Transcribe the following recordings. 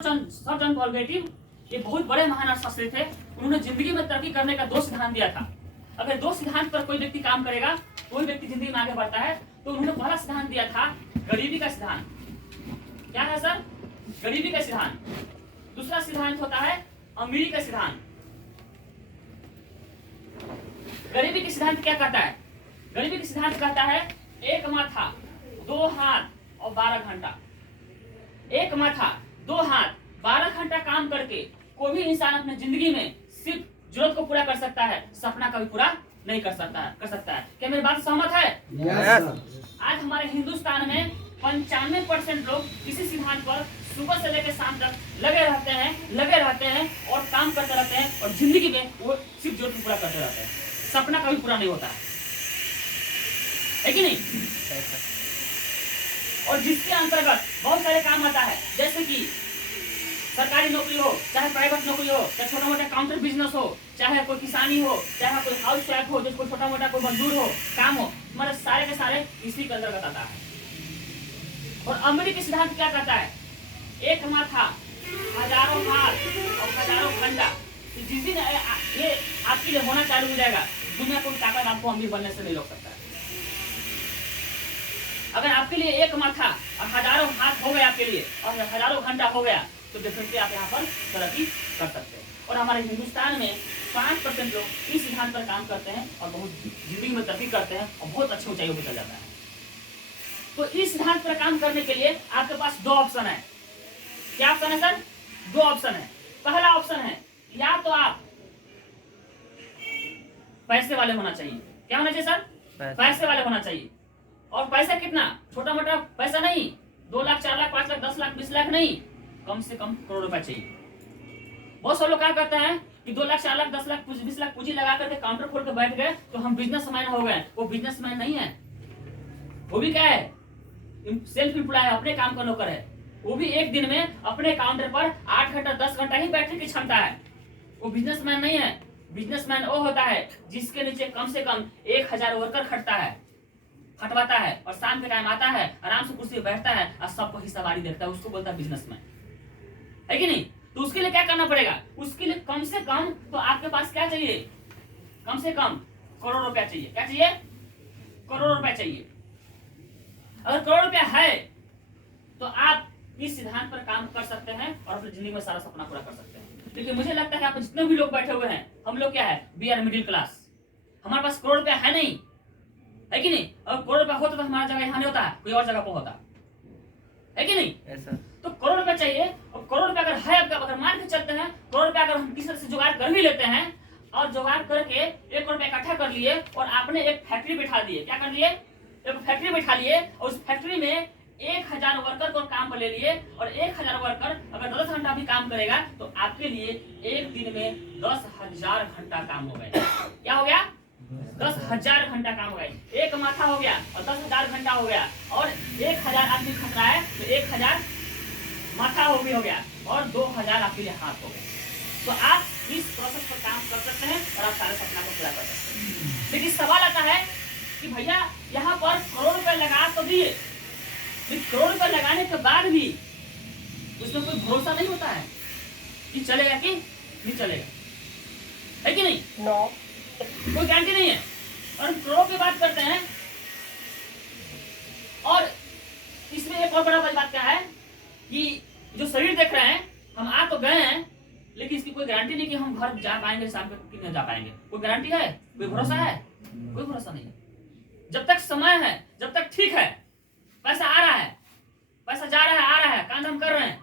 Sir John पॉलगेटिव ये बहुत बड़े महान अर्थशास्त्री थे। उन्होंने जिंदगी में तरक्की करने का 2 सिद्धांत दिया था। अगर 2 सिद्धांत पर कोई व्यक्ति काम करेगा, कोई व्यक्ति जिंदगी में आगे बढ़ता है, तो उन्होंने पहला सिद्धांत दिया था गरीबी का सिद्धांत। क्या है सर? गरीबी का सिद्धांत। दूसरा सिद्धांत होता है अमीरी का सिद्धांत। गरीबी के सिद्धांत क्या कहता है? गरीबी के सिद्धांत कहता है 1 माथा 2 हाथ और 12 घंटा। 1 माथा 2 हाथ 12 घंटा काम करके कोई भी इंसान अपने जिंदगी में सिर्फ जरूरत को पूरा कर सकता है, सपना कभी पूरा नहीं कर सकता है। क्या मेरी बात सहमत है? yes. आज हमारे हिंदुस्तान में 95% लोग इसी सिद्धांत पर सुबह से लेकर शाम तक लगे रहते हैं और काम करते रहते हैं और जिंदगी में वो सिर्फ जरूरत को पूरा करते रहते हैं, सपना कभी पूरा नहीं होता है कि नहीं? और जिसके अंतर्गत बहुत सारे काम आता है, जैसे कि सरकारी नौकरी हो, चाहे प्राइवेट नौकरी हो, चाहे छोटा मोटा काउंटर बिजनेस हो, चाहे कोई किसानी हो, चाहे कोई हाउस वाइफ हो, जिसको छोटा मोटा कोई मजदूर हो, काम हो, हमारे सारे के सारे इसी के अंतर्गत आता है। और अमीरी के सिद्धांत क्या कहता है? 1 माथा हजारों हाथ और हजारों घंटा। जिस दिन ये आपके लिए होना चालू हो जाएगा, दुनिया कोई ताकत आपको अमीर बनने से नहीं रोक सकता है। अगर आपके लिए 1 माथा और हजारों हाथ हो गया आपके लिए और हजारों घंटा हो गया, तो डेफिनेटली आप यहाँ पर तरक्की कर सकते हैं। और हमारे हिंदुस्तान में 5% लोग इस सिद्धांत पर काम करते हैं और बहुत जिंदगी में तरक्की करते हैं और बहुत अच्छी ऊंचाइयों पर चल जाता है। तो इस सिद्धांत पर काम करने के लिए आपके पास 2 ऑप्शन है। क्या ऑप्शन है सर? 2 ऑप्शन है। पहला ऑप्शन है, या तो आप पैसे वाले होना चाहिए। क्या होना चाहिए सर? पैसे वाले होना चाहिए। और पैसा कितना? छोटा मोटा पैसा नहीं, 2 लाख 4 लाख 5 लाख 10 लाख 20 लाख नहीं, कम से कम करोड़ रुपया चाहिए। बहुत सारे लोग क्या कहते हैं कि 2 लाख 4 लाख 10 लाख 20 लाख पूंजी लगा करके काउंटर खोल के बैठ गए तो हम बिजनेसमैन हो गए। वो बिजनेसमैन नहीं है, वो भी क्या है? सेल्फ एम्प्लॉय है, अपने काम का नौकर है। वो भी एक दिन में अपने काउंटर पर 8 घंटा 10 घंटा ही बैठने की क्षमता है। वो बिजनेसमैन नहीं है। बिजनेसमैन वो होता है जिसके नीचे कम से कम 1000 वर्कर खटता है, खटवाता है और शाम के टाइम आता है, आराम से कुर्सी पे बैठता है और सबको हिस्साबारी देखता है। उसको बोलता है बिजनेसमैन, है कि नहीं? तो उसके लिए क्या करना पड़ेगा? उसके लिए कम से कम तो आपके पास क्या चाहिए? कम से कम करोड़ रुपया चाहिए। क्या चाहिए? करोड़ रुपया चाहिए। अगर करोड़ रुपया है तो आप इस सिद्धांत पर काम कर सकते हैं और अपनी जिंदगी में सारा सपना पूरा कर सकते हैं। लेकिन मुझे लगता है आप जितने भी लोग बैठे हुए हैं, हम लोग क्या है? We are middle class. हमारे पास करोड़ रुपया है नहीं, है कि नहीं? और करोड़ रुपया होता तो हमारा जगह यहाँ नहीं होता है, कोई और जगह पर होता है कि नहीं? तो करोड़ रुपया चाहिए। और करोड़ रुपया अगर है आपका, अगर मान के चलते हैं करोड़ रुपया अगर हम किसी तरह से जुगाड़ कर भी लेते हैं और जुगाड़ करके 1 करोड़ रुपया इकट्ठा कर लिए और आपने एक फैक्ट्री बैठा दिए। क्या कर लिए? एक फैक्ट्री बैठा लिए और उस फैक्ट्री में 1000 वर्कर को काम पर ले लिए और 1000 वर्कर अगर 10 घंटा भी काम करेगा तो आपके लिए एक दिन में 10,000 घंटा काम हो गया। क्या हो गया? 10,000 घंटा काम हो गया। 1 माथा हो गया और 10,000 घंटा हो गया और 1000 आदमी खट रहा है तो 1000 माथा हो गया और 2000 आपके लिए हाथ हो गए। तो आप इस प्रोसेस पर काम कर सकते हैं और आप सारे सपना को पूरा कर सकते हैं। लेकिन सवाल आता है कि भैया यहाँ पर करोड़ रुपए लगा तो दिए, करोड़ रुपए लगाने के बाद भी उसमें कोई भरोसा नहीं होता है कि चलेगा कि नहीं चलेगा, है कि नहीं? कोई गारंटी नहीं है। और हम करोड़ की बात करते हैं और इसमें एक और बड़ा बात क्या है कि जो शरीर देख रहे हैं, हम आ तो गए हैं लेकिन इसकी कोई गारंटी नहीं कि हम घर जा पाएंगे, शाम को कि नहीं जा पाएंगे। कोई गारंटी है? कोई भरोसा है? कोई भरोसा नहीं है। जब तक समय है, जब तक ठीक है, पैसा आ रहा है, पैसा जा रहा है, आ रहा है, काम हम कर रहे हैं,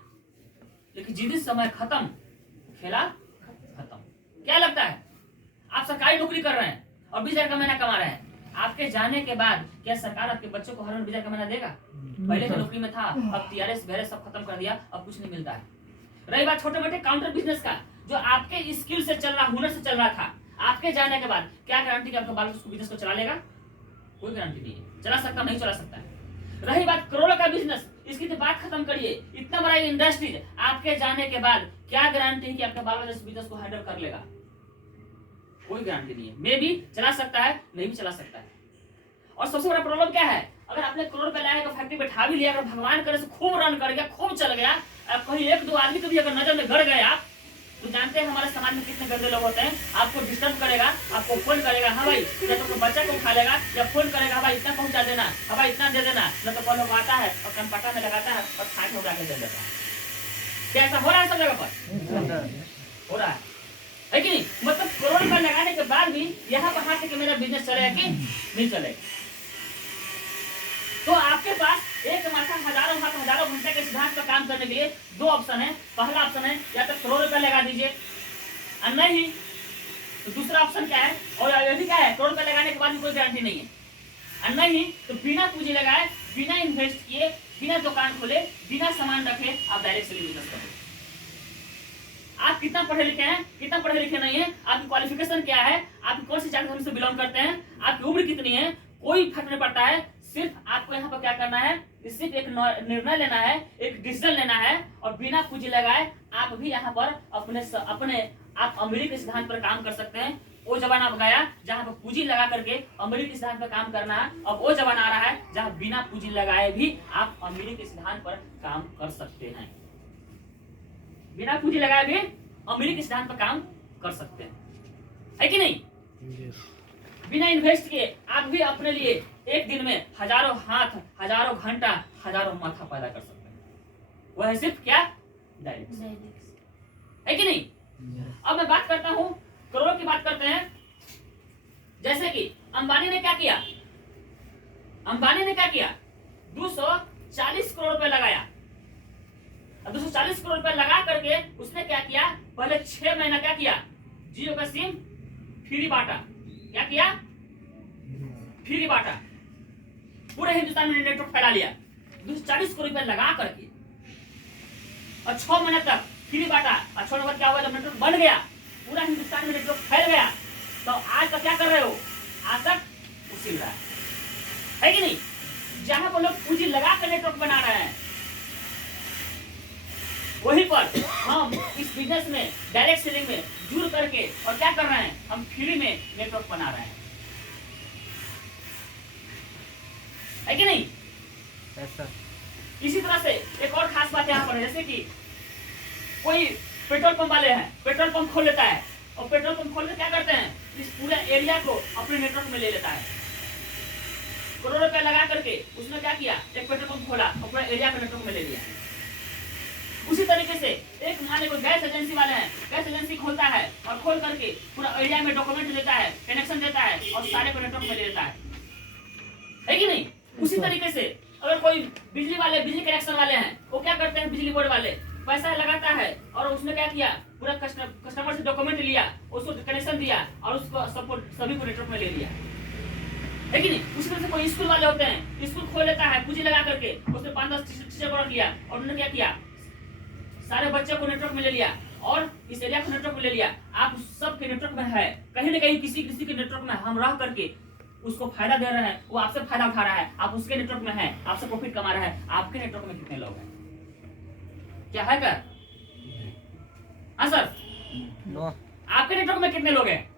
लेकिन जिस दिन समय खत्म, खेला खत्म। क्या लगता है? आप सरकारी नौकरी कर रहे हैं और 20,000 का महीना कमा रहे हैं, आपके जाने के बाद क्या सरकार आपके बच्चों को हर महीने 20,000 का महीना देगा? पहले तो नौकरी में था, अब टीआरएस वेरएस सब खत्म कर दिया, अब कुछ नहीं मिलता है। रही बात छोटे मोटे काउंटर बिजनेस का, जो आपके स्किल से चल रहा, हुनर से चल रहा था, आपके जाने के बाद क्या गारंटी कि आपका बाल उसको बिजनेस को चला लेगा? कोई गारंटी नहीं है। चला सकता नहीं चला सकता है। रही बात करोड़ों का बिजनेस, इसकी तो बात खत्म करिए। इतना बड़ा इंडस्ट्री आपके जाने के बाद क्या गारंटी है कि आपका बाल इस बिजनेस को हैंडल कर लेगा? कोई गारंटी नहीं है। मे भी चला सकता है, नहीं भी चला सकता है। और सबसे बड़ा प्रॉब्लम क्या है? अगर आपने करोड़ रुपए लाया फैक्ट्री बैठा भी लिया, अगर भगवान करे से खूब रन कर गया, खूब चल गया, अब कहीं एक दो आदमी को भी अगर नजर में गड़ गए आप, तो जानते हैं हमारे समाज में कितने गंदे लोग होते हैं। आपको डिस्टर्ब करेगा, आपको फोन करेगा, हाँ भाई, या तो बच्चा को उठा लेगा या फोन करेगा, हाँ भाई इतना पहुंचा देना, हाँ भाई इतना दे देना, न तो कल लोग आता है और कनपटा में लगाता है और खाट में उड़ा के दे देता है। क्या ऐसा हो रहा है सब जगह पर? हो रहा है कि नहीं? मतलब करोड़ रुपए लगाने के बाद भी यहाँ पर हाथ कि मेरा बिजनेस चलेगा कि नहीं चलेगा। तो आपके पास एक माथा हजारों हाथ हजारों घंटे के सिद्धांत पर काम करने के लिए दो ऑप्शन है। पहला ऑप्शन है या तो करोड़ रुपए लगा दीजिए, और नहीं तो दूसरा ऑप्शन क्या है, और ये भी क्या है, करोड़ रुपए लगाने के बाद भी कोई गारंटी नहीं है, और नहीं तो बिना पूंजी लगाए, बिना इन्वेस्ट किए, बिना दुकान खोले, बिना सामान रखे आप डायरेक्ट सेलिंग बिजनेस करें। आप कितना पढ़े लिखे हैं, कितना पढ़े लिखे नहीं है, आपकी क्वालिफिकेशन क्या है, आप कौन सी जाति धर्म से बिलोंग करते हैं, आपकी उम्र कितनी है, कोई फर्क नहीं पड़ता है। सिर्फ आपको यहाँ पर क्या करना है, सिर्फ एक निर्णय लेना है, एक डिसीजन लेना है, और बिना पूंजी लगाए आप भी यहाँ पर अपने आप अमीरी के सिद्धांत पर काम कर सकते हैं। वो जमाना अब गया जहाँ पर पूंजी लगा करके अमीरी के सिद्धांत पर काम करना है। अब वो जमाना आ रहा है जहाँ बिना पूंजी लगाए भी आप अमीरी के सिद्धांत पर काम कर सकते हैं। बिना पूंजी लगाए भी अमीरी के सिद्धांत पर काम कर सकते हैं, है कि नहीं? बिना इन्वेस्ट किए आप भी अपने लिए एक दिन में हजारों हाथ, हजारों घंटा, हजारों माथा पैदा कर सकते हैं। वह है सिर्फ क्या, डायरेक्ट, है कि नहीं? अब मैं बात करता हूं, करोड़ों की बात करते हैं। जैसे कि अंबानी ने क्या किया, अंबानी ने क्या किया, 240 करोड़ रुपए लगाया। 240 करोड़ रुपए लगा करके उसने क्या किया, पहले 6 महीना क्या किया, जियो का सिम फ्री बांटा। क्या किया, फ्री बांटा, पूरे हिंदुस्तान में नेटवर्क फैला लिया 240 करोड़ रुपए लगा करके, और 6 महीने तक फ्री बांटा। और 6 महीने क्या हुआ, जब नेटवर्क बन गया, पूरा हिंदुस्तान में नेटवर्क फैल गया, तो आज तक क्या कर रहे हो, आज तक उसी रहा है कि नहीं? जहां पर लोग पूंजी लगा कर नेटवर्क बना रहे हैं, वहीं पर हम इस बिजनेस में डायरेक्ट सेलिंग में जुड़ करके और क्या कर रहे हैं, हम फ्री में नेटवर्क बना रहे हैं, है कि नहीं? ऐसा इसी तरह से एक और खास बात यहाँ पर है, जैसे कि कोई पेट्रोल पंप वाले हैं, पेट्रोल पंप खोल लेता है, और पेट्रोल पंप खोल के क्या करते हैं, इस पूरे एरिया को अपने नेटवर्क में ले लेता है। करोड़ रुपए लगा करके उसने क्या किया, एक पेट्रोल पंप खोला, अपने एरिया को नेटवर्क में ले लिया। उसी तरीके से एक माने को गैस एजेंसी वाले हैं, गैस एजेंसी खोलता है और खोल करके पूरा एरिया में डॉक्यूमेंट देता है, कनेक्शन देता है, और सारे को नेटवर्क में ले लेता है कि नहीं? उसी तरीके से अगर कोई बिजली वाले, बिजली कनेक्शन वाले हैं, वो क्या करते हैं, बिजली बोर्ड वाले पैसा लगाता है, और उसने क्या किया, पूरा कस्टमर से डॉक्यूमेंट लिया, उसको कनेक्शन दिया, और उसको सभी को नेटवर्क में ले लिया, है कि नहीं? उसी तरह से कोई स्कूल वाले होते हैं, स्कूल खोल लेता है पूंजी लगा करके, उसने 5-10 टीचर को रख लिया, और उन्होंने क्या किया, सारे बच्चे को नेटवर्क में ले लिया, और इस एरिया को नेटवर्क में ले लिया। आप सब के नेटवर्क में है, कहीं न कहीं किसी के नेटवर्क में हम रह करके उसको फायदा दे रहे हैं, वो आपसे फायदा उठा रहा है, आप उसके नेटवर्क में है, आपसे प्रॉफिट कमा रहा है। आपके नेटवर्क में कितने लोग हैं, क्या है क्या? हाँ सर, आपके नेटवर्क में कितने लोग हैं?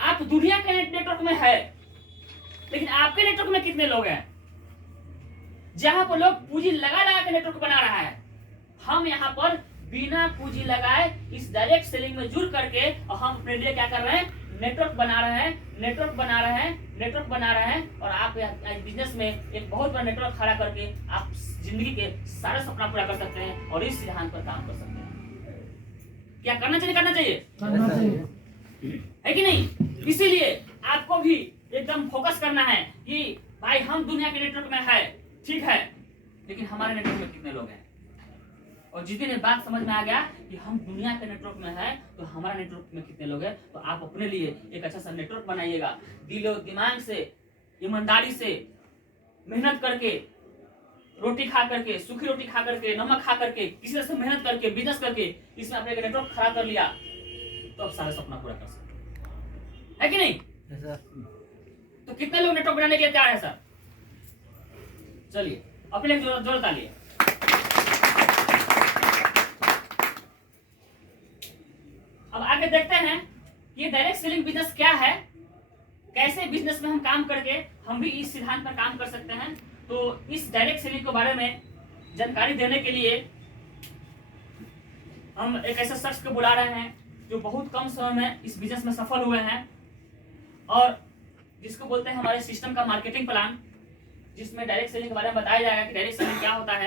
आप दुनिया के नेटवर्क में है, लेकिन आपके नेटवर्क में कितने लोग हैं? जहां पर लोग पूंजी लगा लगा के नेटवर्क बना रहा है, हम यहाँ पर बिना पूंजी लगाए इस डायरेक्ट सेलिंग में जुड़ करके और हम अपने लिए क्या कर रहे हैं, नेटवर्क बना रहे हैं, नेटवर्क बना रहे हैं, नेटवर्क बना रहे हैं। और आप बिजनेस में एक बहुत बड़ा नेटवर्क खड़ा करके आप जिंदगी के सारे सपना पूरा कर सकते हैं और इस सिद्धांत पर काम कर सकते हैं। क्या करना चाहिए, करना चाहिए, है कि नहीं? इसीलिए आपको भी एकदम फोकस करना है कि भाई हम दुनिया के नेटवर्क में है, ठीक है, लेकिन हमारे नेटवर्क में कितने लोग हैं? और जिस दिन बात समझ में आ गया कि हम दुनिया के नेटवर्क में है, तो हमारा नेटवर्क में कितने लोग हैं, तो आप अपने लिए एक अच्छा सा नेटवर्क बनाइएगा। दिलो दिमाग से, ईमानदारी से, मेहनत करके, रोटी खा करके, सूखी रोटी खा करके, नमक खा करके, किसी तरह से मेहनत करके, बिजनेस करके इसमें आपने एक नेटवर्क खड़ा कर लिया, तो आप सारा सपना पूरा कर सकते, है कि नहीं? तो कितने लोग नेटवर्क बनाने के लिए तैयार है सर? चलिए अपने जोर तालिए। अब आगे देखते हैं ये डायरेक्ट सेलिंग बिजनेस क्या है, कैसे बिजनेस में हम काम करके हम भी इस सिद्धांत पर काम कर सकते हैं। तो इस डायरेक्ट सेलिंग के बारे में जानकारी देने के लिए हम एक ऐसे शख्स को बुला रहे हैं जो बहुत कम समय में इस बिजनेस में सफल हुए हैं और जिसको बोलते हैं हमारे सिस्टम का मार्केटिंग प्लान, जिसमें डायरेक्ट सेलिंग के बारे में बताया जाएगा कि डायरेक्ट सेलिंग क्या होता है,